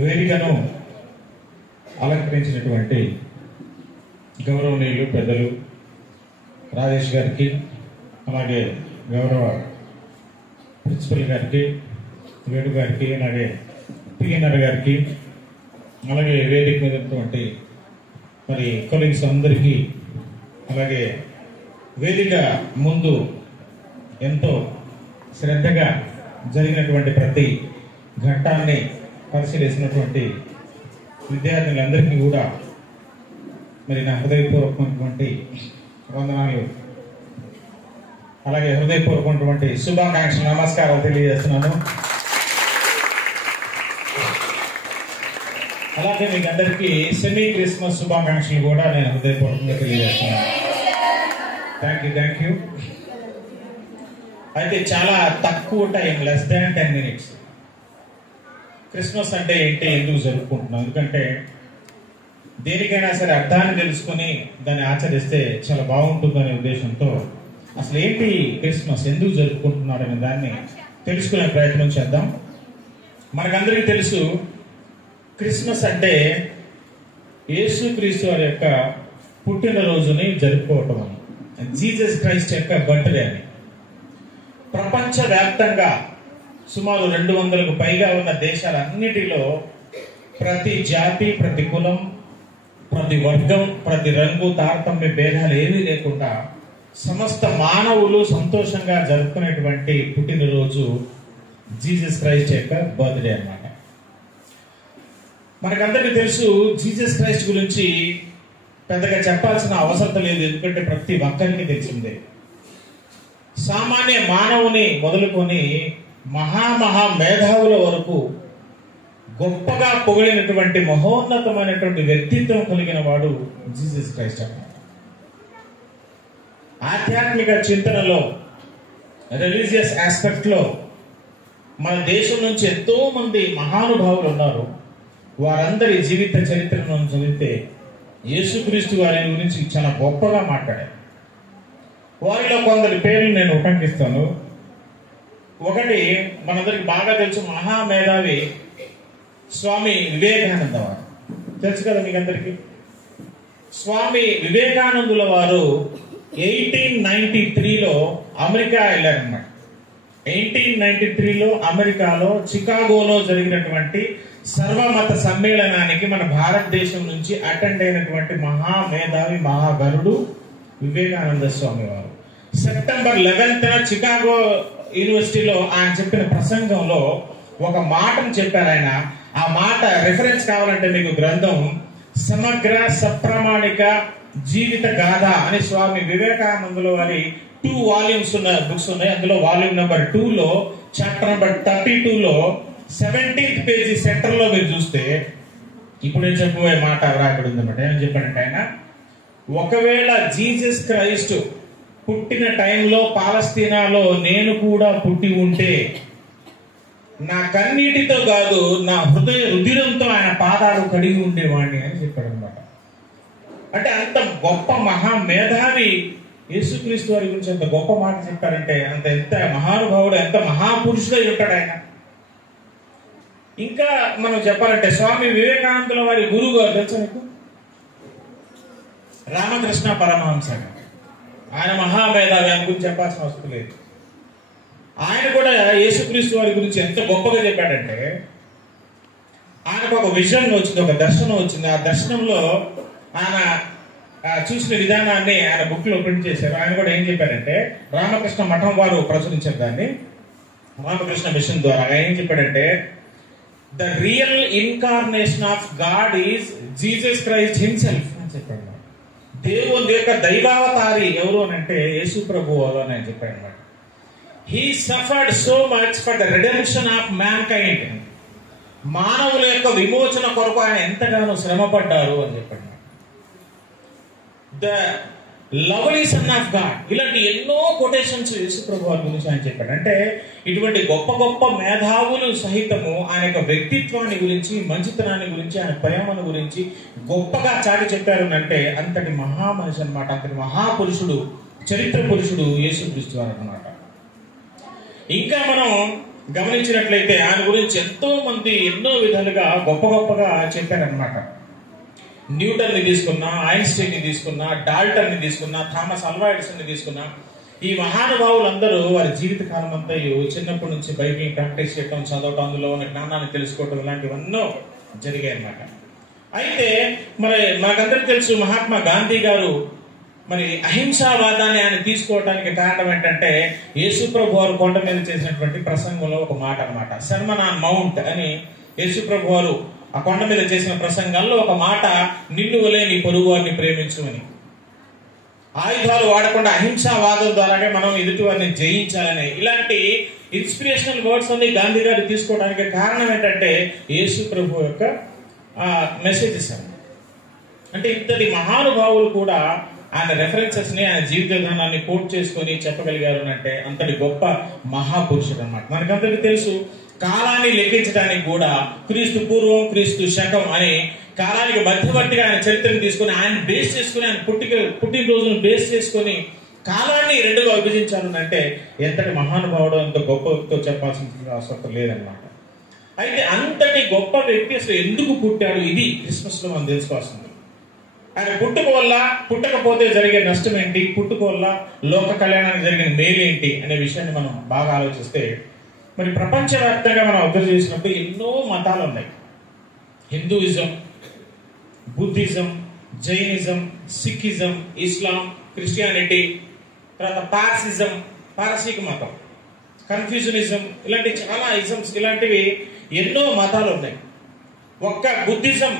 వేదికను అలంకరించినటువంటి గౌరవనీయులు పెద్దలు రాజేష్ గారికి, అలాగే గౌరవ ప్రిన్సిపల్ గారికి, వేణు గారికి, అలాగే పిఎన్ఆర్ గారికి, అలాగే వేదిక మీద ఉన్నటువంటి మరి కొలీగ్స్ అందరికీ, అలాగే వేదిక ముందు ఎంతో శ్రద్ధగా జరిగినటువంటి ప్రతి ఘట్టాన్ని పరిశీలిస్తున్నటువంటి విద్యార్థులందరికీ కూడా మరి నా హృదయపూర్వకమైనటువంటి వందనాలు, అలాగే హృదయపూర్వకమైనటువంటి శుభాకాంక్షలు, నమస్కారాలు తెలియజేస్తున్నాను. అలాగే మీకు అందరికీ సెమీ క్రిస్మస్ శుభాకాంక్షలు కూడా నేను హృదయపూర్వకంగా తెలియజేస్తున్నాను. Thank you. అయితే చాలా తక్కువ time, less than 10 minutes. Christmas అంటే ఏంటి, ఎందుకు జరుపుకుంటున్నాం? ఎందుకంటే దేనికైనా సరే అర్థాన్ని తెలుసుకుని దాన్ని ఆచరిస్తే చాలా బాగుంటుందనే ఉద్దేశంతో అసలు ఏంటి క్రిస్మస్, ఎందుకు జరుపుకుంటున్నారనే దాన్ని తెలుసుకునే ప్రయత్నం చేద్దాం. మనకందరికీ తెలుసు, క్రిస్మస్ అంటే యేసుక్రీస్తు వారి యొక్క పుట్టినరోజుని జరుపుకోవటం అని, జీసస్ క్రైస్ట్ యొక్క బర్త్డే అని. ప్రపంచవ్యాప్తంగా సుమారు 200కు పైగా ఉన్న దేశాలన్నిటిలో ప్రతి జాతి, ప్రతి కులం, ప్రతి వర్గం, ప్రతి రంగు, తారతమ్య భేదాలు ఏమీ లేకుండా సమస్త మానవులు సంతోషంగా జరుపుకునేటువంటి పుట్టినరోజు జీసస్ క్రైస్ట్ యొక్క బర్త్డే అన్నమాట. మనకందరికీ తెలుసు, జీసస్ క్రైస్ట్ గురించి పెద్దగా చెప్పాల్సిన అవసరం లేదు, ఎందుకంటే ప్రతి ఒక్కరికి తెలిసిందే. సామాన్య మానవుని మొదలుకొని మహా మేధావుల వరకు గొప్పగా పొగిడినటువంటి మహోన్నతమైనటువంటి వ్యక్తిత్వం కలిగిన వాడు జీసస్ క్రైస్ట్ అన్నమాట. ఆధ్యాత్మిక చింతనలో, రిలీజియస్ ఆస్పెక్ట్ లో మన దేశం నుంచి ఎంతో మంది మహానుభావులు ఉన్నారు. వారందరి జీవిత చరిత్రను చదివితే యేసుక్రీస్తు వారి గురించి చాలా గొప్పగా మాట్లాడారు. వారిలో కొందరి పేర్లు నేను ఉటంకిస్తాను. ఒకటి మనందరికి బాగా తెలుసు, మహామేధావి స్వామి వివేకానంద వారు. తెలుసు కదా మీకు అందరికి. స్వామి వివేకానందుల వారు 1893లో అమెరికా వెళ్ళారన్నమాట. 1893లో అమెరికాలో చికాగోలో జరిగినటువంటి సర్వమత సమ్మేళనానికి మన భారతదేశం నుంచి అటెండ్ అయినటువంటి మహామేధావి, మహాగరుడు వివేకానంద స్వామి వారు. సెప్టెంబర్ 11న చికాగో యూనివర్సిటీలో ఆయన చెప్పిన ప్రసంగంలో ఒక మాటను చెప్పారు ఆయన. ఆ మాట రిఫరెన్స్ కావాలంటే మీకు గ్రంథం సమగ్ర సప్రమాణిక జీవిత గాథ అని స్వామి వివేకానందుల వారి 2 volumes ఉన్న బుక్స్ ఉన్నాయి. అందులో వాల్యూమ్ నెంబర్ 2లో చాప్టర్ నెంబర్ 32లో 17th పేజీ సెంటర్ లో మీరు చూస్తే ఇప్పుడు నేను చెప్పబోయే మాట రాయబడి ఉందన్నమాట. ఏమని చెప్పాడంటే ఆయన, ఒకవేళ జీసస్ క్రైస్ట్ పుట్టిన టైంలో పాలస్తీనాలో నేను కూడా పుట్టి ఉంటే నా కన్నీటితో కాదు, నా హృదయ రుధిరంతో ఆయన పాదాలు కడిగి ఉండేవాడిని అని చెప్పాడు అనమాట. అంటే అంత గొప్ప మహామేధావి యేసుక్రీస్తు వారి గురించి అంత గొప్ప మాట చెప్పారంటే ఎంత మహానుభావుడు, ఎంత మహాపురుషుడై ఉంటాడు ఆయన. ఇంకా మనం చెప్పాలంటే స్వామి వివేకానందుల వారి గురువు గారు తెలుసా మీకు? రామకృష్ణ పరమహంస. ఆయన మహామేధావి, ఆయన గురించి చెప్పాల్సిన అవసరం లేదు. ఆయన కూడా యేసుక్రీస్తు వారి గురించి ఎంత గొప్పగా చెప్పాడంటే, ఆయనకు ఒక విజన్ వచ్చింది, ఒక దర్శనం వచ్చింది. ఆ దర్శనంలో ఆయన చూసిన విధానాన్ని ఆయన బుక్ లో ప్రింట్ చేశారు. ఆయన కూడా ఏం చెప్పాడంటే, రామకృష్ణ మఠం వారు ప్రచురించారు దాన్ని, రామకృష్ణ మిషన్ ద్వారా. ఆయన ఏం చెప్పాడంటే, the real incarnation of God is Jesus Christ himself అని చెప్పాడు. దేవుని యొక్క దైవావతారి ఎవరు అని అంటే యేసు ప్రభువు అని ఆయన చెప్పాడు అనమాట. He suffered so much for the redemption of man kind. మానవుల యొక్క విమోచన కొరకు ఆయన ఎంతగానో శ్రమపడ్డారు అని చెప్పాడు. The lovely son of God, ఇలాంటి ఎన్నో కొటేషన్స్ యేసు ప్రభు వారి గురించి ఆయన చెప్పాడు. అంటే ఇటువంటి గొప్ప గొప్ప మేధావులు సహితము ఆయన యొక్క వ్యక్తిత్వాన్ని గురించి, మంచితనాన్ని గురించి, ఆయన ప్రేమను గురించి గొప్పగా చాటి చెప్పారు అంటే అంతటి మహా మనిషి అనమాట. అంతటి మహాపురుషుడు, చరిత్ర పురుషుడు యేసుక్రీస్తు వారు అనమాట. ఇంకా మనం గమనించినట్లయితే ఆయన గురించి ఎంతో మంది ఎన్నో విధాలుగా గొప్ప గొప్పగా చెప్పారనమాట. న్యూటన్ ని తీసుకున్నా, ఐన్స్టీన్ ని తీసుకున్నా, డాల్టన్ ని తీసుకున్నా, థామస్ అల్వా ఎడిసన్ ని తీసుకున్నా, ఈ మహానుభావులందరూ వారి జీవిత కాలం అంతా చిన్నప్పటి నుంచి బైబిల్ ప్రాక్టీస్ చేయడం, చదవటం, అందులో ఉన్న జ్ఞానాన్ని తెలుసుకోవటం ఇలాంటివన్నో జరిగాయి అన్నమాట. అయితే మరి మనకందరికి తెలుసు మహాత్మా గాంధీ గారు మరి అహింసావాదాన్ని ఆయన తీసుకోవడానికి కారణం ఏంటంటే యేసుప్రభు వారు కొండ మీద చేసినటువంటి ప్రసంగంలో ఒక మాట అన్నమాట. సర్మన్ ఆన్ మౌంట్ అని యేసుప్రభు వారు ఆ కొండ మీద చేసిన ప్రసంగాల్లో ఒక మాట, నిన్ను వలే నీ పొరుగు వారిని ప్రేమించు అని. ఆయుధాలు వాడకుండా అహింసావాదం ద్వారానే మనం ఎదుటి వారిని జయించాలని ఇలాంటి ఇన్స్పిరేషనల్ వర్డ్స్ అన్ని గాంధీ గారు తీసుకోవడానికి కారణం ఏంటంటే యేసు ప్రభు యొక్క మెసేజెస్ అని. అంటే ఇంతటి మహానుభావులు కూడా ఆయన రెఫరెన్సెస్ ని, ఆయన జీవిత విధానాన్ని కోట్ చేసుకొని చెప్పగలిగారు అంటే అంతటి గొప్ప మహాపురుషుడు అన్నమాట. మనకందరికీ తెలుసు కాలాన్ని లెక్కించడానికి కూడా క్రీస్తు పూర్వం క్రీస్తు శకం అని కాలానికి మధ్యవర్తిగా ఆయన చరిత్రను తీసుకుని ఆయన బేస్ చేసుకుని ఆయన పుట్టినరోజును బేస్ చేసుకుని కాలాన్ని రెండుగా విభజించాలని అంటే ఎంతటి మహానుభావుడు, అంత గొప్ప వ్యక్తితో చెప్పాల్సిన అవసరం లేదన్నమాట. అయితే అంతటి గొప్ప వ్యక్తి అసలు ఎందుకు పుట్టాడు, ఇది క్రిస్మస్ లో మనం తెలుసుకోవాల్సింది. ఆయన పుట్టుక వల్ల, పుట్టకపోతే జరిగే నష్టం ఏంటి, పుట్టుక వల్ల లోక కళ్యాణానికి జరిగిన మేలేంటి అనే విషయాన్ని మనం బాగా ఆలోచిస్తే మరి ప్రపంచవ్యాప్తంగా మనం అబ్జర్వ్ చేసినప్పుడు ఎన్నో మతాలు ఉన్నాయి. హిందూయిజం, బుద్ధిజం, జైనిజం, సిక్కిజం, ఇస్లాం, క్రిస్టియానిటీ, తర్వాత పార్సిజం, పారసీక మతం, కన్ఫ్యూజనిజం, ఇలాంటి చాలా ఇజమ్స్, ఇలాంటివి ఎన్నో మతాలు ఉన్నాయి. ఒక్క బుద్ధిజం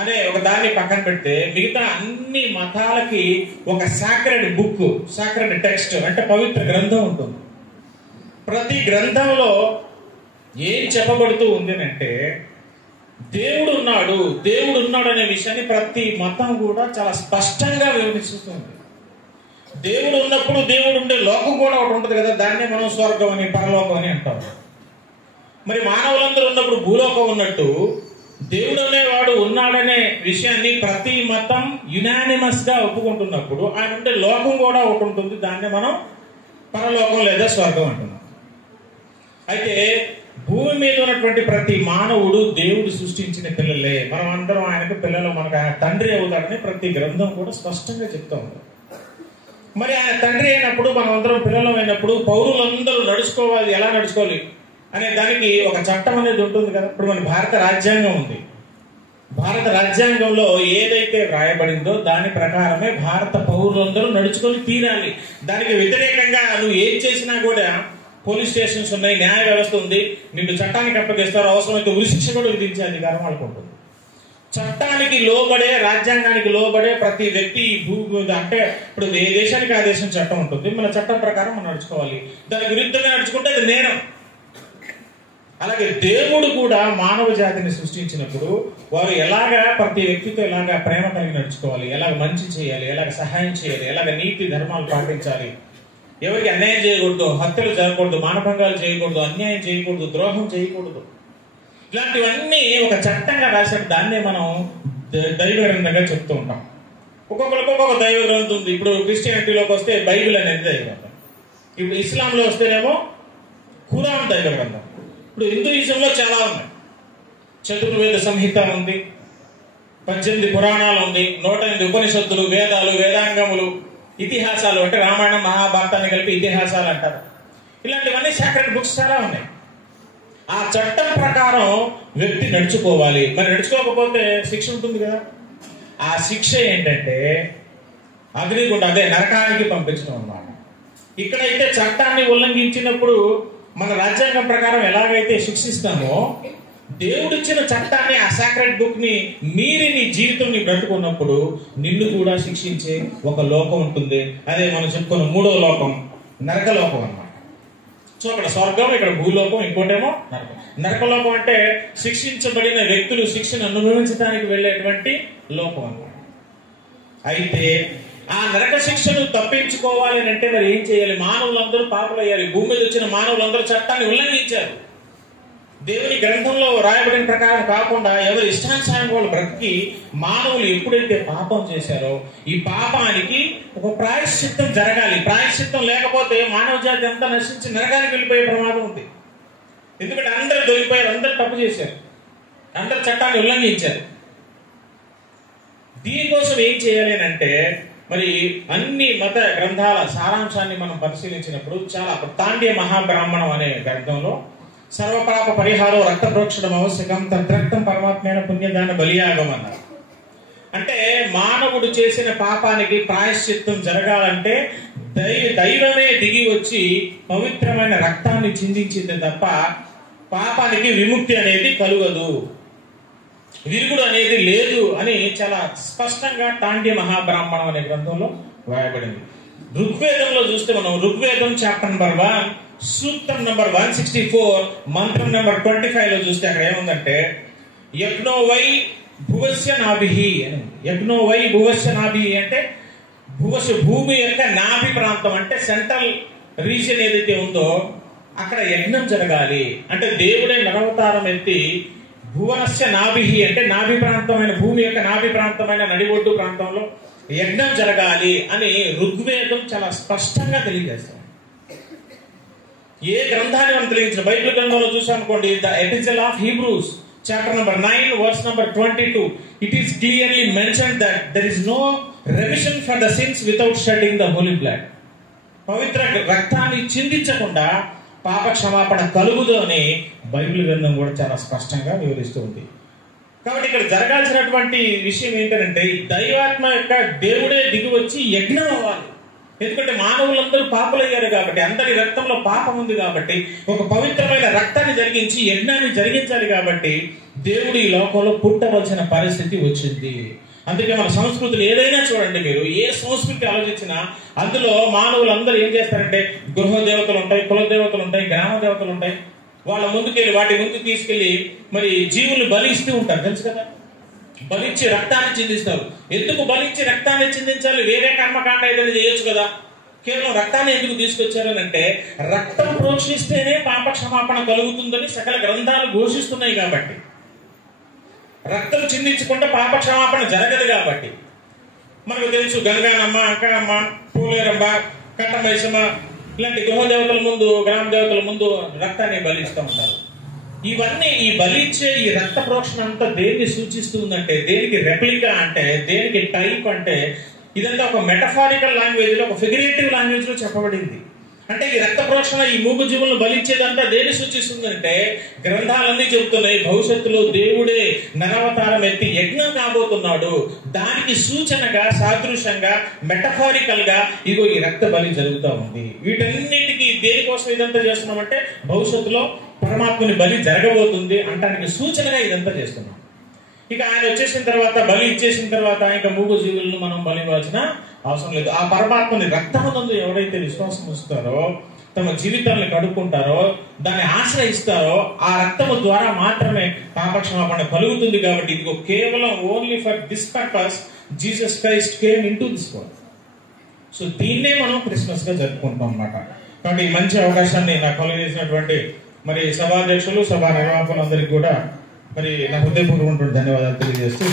అనే ఒక దాన్ని పక్కన పెడితే మిగతా అన్ని మతాలకి ఒక సాక్రెడ్ బుక్, సాక్రెడ్ టెక్స్ట్ అంటే పవిత్ర గ్రంథం ఉంటుంది. ప్రతి గ్రంథంలో ఏం చెప్పబడుతూ ఉంది అంటే దేవుడు ఉన్నాడు అనే విషయాన్ని ప్రతి మతం కూడా చాలా స్పష్టంగా వివరిస్తుంది. దేవుడు ఉన్నప్పుడు దేవుడు ఉండే లోకం కూడా ఒకటి ఉంటుంది కదా, దాన్నే మనం స్వర్గం అని, పరలోకం అని అంటాం. మరి మానవులందరూ ఉన్నప్పుడు భూలోకం ఉన్నట్టు దేవుడు అనేవాడు ఉన్నాడనే విషయాన్ని ప్రతి మతం యునానిమస్ గా ఒప్పుకుంటున్నప్పుడు ఆయన ఉండే లోకం కూడా ఒకటి ఉంటుంది, దాన్నే మనం పరలోకం లేదా స్వర్గం అంటున్నాం. అయితే భూమి మీద ఉన్నటువంటి ప్రతి మానవుడు దేవుడు సృష్టించిన పిల్లలే, మనం అందరం ఆయనకు పిల్లలు, మనకు ఆయన తండ్రి అవుతాడని ప్రతి గ్రంథం కూడా స్పష్టంగా చెప్తా ఉంది. మరి ఆయన తండ్రి అయినప్పుడు మనం అందరం పిల్లలు అయినప్పుడు పౌరులందరూ నడుచుకోవాలి, ఎలా నడుచుకోవాలి అనే దానికి ఒక చట్టం అనేది ఉంటుంది కదా. ఇప్పుడు మన భారత రాజ్యాంగం ఉంది. భారత రాజ్యాంగంలో ఏదైతే వ్రాయబడిందో దాని ప్రకారమే భారత పౌరులందరూ నడుచుకొని తీరాలి. దానికి వ్యతిరేకంగా నువ్వు ఏం చేసినా కూడా పోలీస్ స్టేషన్స్ ఉన్నాయి, న్యాయ వ్యవస్థ ఉంది, నిన్ను చట్టానికి అప్పగిస్తారు, అవసరమైతే ఉరిశిక్ష కూడా విధించే అధికారం వాళ్ళకు ఉంటుంది. చట్టానికి లోబడే, రాజ్యాంగానికి లోబడే ప్రతి వ్యక్తి అంటే ఇప్పుడు ఏ దేశానికి ఆ దేశం చట్టం ఉంటుంది, మన చట్టం ప్రకారం మనం నడుచుకోవాలి. దానికి విరుద్ధంగా నడుచుకుంటే అది నేరం. అలాగే దేవుడు కూడా మానవ జాతిని సృష్టించినప్పుడు వారు ఎలాగా ప్రతి వ్యక్తితో ఎలాగా ప్రేమ కలిగి నడుచుకోవాలి, ఎలాగ మంచి చేయాలి, ఎలాగ సహాయం చేయాలి, ఎలాగ నీతి ధర్మాలు పాటించాలి, ఎవరికి అన్యాయం చేయకూడదు, హత్యలు జరగకూడదు, మానభంగాలు చేయకూడదు, అన్యాయం చేయకూడదు, ద్రోహం చేయకూడదు, ఇలాంటివన్నీ ఒక చట్టంగా రాసిన దాన్నే మనం దైవ గ్రంథంగా చెప్తూ ఉంటాం. ఒక్కొక్కరికి ఒక్కొక్క దైవ గ్రంథం ఉంది. ఇప్పుడు క్రిస్టియానిటీలోకి వస్తే బైబిల్ అనేది దైవ గ్రంథం, ఇప్పుడు ఇస్లాంలో వస్తేనేమో ఖురాన్ దైవ గ్రంథం, ఇప్పుడు హిందూయిజంలో చాలా ఉన్నాయి. చతుర్వేద సంహిత ఉంది, 18 పురాణాలు ఉంది, 108 ఉపనిషత్తులు, వేదాలు, వేదాంగములు, ఇతిహాసాలు అంటే రామాయణం మహాభారతాన్ని కలిపి ఇతిహాసాలు అంటారు. ఇలాంటివన్నీ సాక్రెడ్ బుక్స్ చాలా ఉన్నాయి. ఆ చట్టం ప్రకారం వ్యక్తి నడుచుకోవాలి. మరి నడుచుకోకపోతే శిక్ష ఉంటుంది కదా. ఆ శిక్ష ఏంటంటే అగ్నిగుండ, అదే నరకానికి పంపించడం అన్నమాట. ఇక్కడైతే చట్టాన్ని ఉల్లంఘించినప్పుడు మన రాజ్యాంగం ప్రకారం ఎలాగైతే శిక్షిస్తామో దేవుడిచ్చిన చట్టాన్ని, ఆ సాక్రెడ్ బుక్ ని మీరి నీ జీవితం నీ బ్రతుకున్నప్పుడు నిన్ను కూడా శిక్షించే ఒక లోకం ఉంటుంది. అదే మనం చెప్పుకున్న 3వ లోకం నరకలోకం అన్నమాట. సో అక్కడ స్వర్గం, ఇక్కడ భూలోకం, ఇంకోటేమో నరకం. నరకలోకం అంటే శిక్షించబడిన వ్యక్తులు శిక్షను అనుభవించడానికి వెళ్ళేటువంటి లోకం అన్నమాట. అయితే ఆ నరక శిక్షను తప్పించుకోవాలి అంటే మరి ఏం చేయాలి? మానవులందరూ పాపులయ్యారు. భూమి మీద వచ్చిన మానవులందరూ చట్టాన్ని ఉల్లంఘించారు. దేవుని గ్రంథంలో రాయబడిన ప్రకారం కాకుండా ఎవరి ఇష్టానుసారం వాళ్ళు బ్రతికి మానవులు ఎప్పుడైతే పాపం చేశారో ఈ పాపానికి ఒక ప్రాయశ్చిత్తం జరగాలి. ప్రాయశ్చిత్తం లేకపోతే మానవ జాతి అంతా నశించి నరకానికి వెళ్ళిపోయే ప్రమాదం ఉంది. ఎందుకంటే అందరు దొరికిపోయారు, అందరు తప్పు చేశారు, అందరు చట్టాన్ని ఉల్లంఘించారు. దీనికోసం ఏం చేయాలి అంటే మరి అన్ని మత గ్రంథాల సారాంశాన్ని మనం పరిశీలించినప్పుడు చాలా తాండ్య మహాబ్రాహ్మణం అనే గ్రంథంలో సర్వపాప పరిహారం రక్త ప్రోక్షణం అవశ్యకం తద్రక్తం పరమాత్మైన పుణ్యదాన బలియాగం అన్నారు. అంటే మానవుడు చేసిన పాపానికి ప్రాయశ్చిత్తం జరగాలంటే దైవమే దిగి వచ్చి పవిత్రమైన రక్తాన్ని చిందించింది తప్ప పాపానికి విముక్తి అనేది కలుగదు, విరుగుడు అనేది లేదు అని చాలా స్పష్టంగా తాండ్య మహాబ్రాహ్మణం అనే గ్రంథంలో వ్రాయబడింది. ఋగ్వేదంలో చూస్తే మనం ఋగ్వేదం చాప్టర్ నెంబర్ 1 సూక్తం నెంబర్ 164 మంత్రం నెంబర్ 25 లో చూస్తే అక్కడ ఏముందంటే యజ్ఞో వై భువస్య నాభిహి అని. యజ్ఞో వై భువస్య నాభిహి అంటే భూమి యొక్క నాభి ప్రాంతం అంటే సెంట్రల్ రీజియన్ ఏదైతే ఉందో అక్కడ యజ్ఞం జరగాలి. అంటే దేవుడే నరవతారం ఎత్తి భువనస్య నాభిహి అంటే నాభి ప్రాంతమైన భూమి యొక్క నాభి ప్రాంతమైన నడిబొడ్డు ప్రాంతంలో యజ్ఞం జరగాలి అని ఋగ్వేదం చాలా స్పష్టంగా తెలియజేస్తుంది. ఏ గ్రంథాన్ని మనం తెలియజేసిన బైబిల్ గ్రంథంలో చూసామనుకోండి, the epistle of Hebrews chapter number 9 verse number 22 it is clearly mentioned that there is no remission for the sins without shedding the holy blood. పవిత్ర రక్తాన్ని చిందించకుండా పాప క్షమాపణ కలుగుదు అని బైబిల్ గ్రంథం కూడా చాలా స్పష్టంగా వివరిస్తూ ఉంది. కాబట్టి ఇక్కడ జరగాల్సినటువంటి విషయం ఏంటంటే దైవాత్మ యొక్క దేవుడే దిగి వచ్చి యజ్ఞం అవ్వాలి. ఎందుకంటే మానవులందరూ పాపులయ్యారు కాబట్టి, అందరి రక్తంలో పాపం ఉంది కాబట్టి ఒక పవిత్రమైన రక్తాన్ని జరిగించి యజ్ఞాన్ని జరిగించాలి కాబట్టి దేవుడు ఈ లోకంలో పుట్టవలసిన పరిస్థితి వచ్చింది. అందుకే మన సంస్కృతులు ఏదైనా చూడండి, మీరు ఏ సంస్కృతి ఆలోచించినా అందులో మానవులందరూ ఏం చేస్తారంటే గృహ దేవతలు ఉంటాయి, కుల దేవతలు ఉంటాయి, గ్రామ దేవతలు ఉంటాయి. వాళ్ళ ముందుకెళ్ళి వాటి ముందుకు తీసుకెళ్లి మరి జీవులు బలిస్తూ ఉంటారు, తెలుసు కదా. బలించి రక్తాన్ని చిందిస్తారు. ఎందుకు బలించి రక్తాన్ని చిందించాలి? వేరే కర్మకాండ ఏదైనా చేయొచ్చు కదా. కేవలం రక్తాన్ని ఎందుకు తీసుకొచ్చారు అంటే రక్తం ప్రోక్షిస్తేనే పాప క్షమాపణ కలుగుతుందని సకల గ్రంథాలు ఘోషిస్తున్నాయి కాబట్టి, రక్తం చిందించకుండా పాప క్షమాపణ జరగదు కాబట్టి. మనకు తెలుసు గంగానమ్మ, అంకనమ్మ, పూలేరమ్మ, కట్టమైసమ్మ ఇలాంటి గృహ దేవతల ముందు, గ్రామ దేవతల ముందు రక్తాన్ని బలిస్తూ ఉంటారు. ఇవన్నీ ఈ బలిచ్చే ఈ రక్త ప్రోక్షణ అంతా దేనికి సూచిస్తుందంటే, దేనికి రెప్లికా అంటే, దేనికి టైప్ అంటే, ఇదంతా ఒక మెటఫారికల్ లాంగ్వేజ్ లో, ఒక ఫిగరేటివ్ లాంగ్వేజ్ లో చెప్పబడింది. అంటే ఈ రక్త ప్రోక్షణ ఈ మూగు జీవులను బలిచ్చేదంతా దేని సూచిస్తుందంటే గ్రంథాలన్నీ చెబుతున్నాయి భవిష్యత్తులో దేవుడే నరవతారం ఎత్తి యజ్ఞం కాబోతున్నాడు. దానికి సూచనగా, సాదృశ్యంగా, మెటఫారికల్ గా ఇగో ఈ రక్త బలి జరుగుతూ ఉంది. వీటన్నిటికీ దేనికోసం ఇదంతా చేస్తున్నామంటే భవిష్యత్తులో పరమాత్మని బలి జరగబోతుంది అంటానికి సూచనగా ఇదంతా చేస్తున్నాం. ఇక ఆయన వచ్చేసిన తర్వాత, బలి ఇచ్చేసిన తర్వాత ఇంకా మూగు జీవులను మనం బలి ఇవ్వాల్సిన అవసరం లేదు. ఆ పరమాత్మని రక్తమునందు ఎవరైతే విశ్వాసం ఉంచుతారో, తమ జీవితాన్ని కడుక్కుంటారో, దాన్ని ఆశ్రయిస్తారో, ఆ రక్తము ద్వారా మాత్రమే పాపక్షమాపణ కలుగుతుంది. కాబట్టి ఇదిగో కేవలం only for this purpose Jesus Christ came into this world. So దీన్నే మనం క్రిస్మస్ గా జరుపుకుంటాం అన్నమాట. కాబట్టి ఈ మంచి అవకాశాన్ని నాకు కలిగజేసినటువంటి మరి సభాధ్యక్షులు, సభా నిర్వాహకులందరికీ కూడా మరి నా హృదయపూర్వకమైనటువంటి ధన్యవాదాలు తెలియజేస్తూ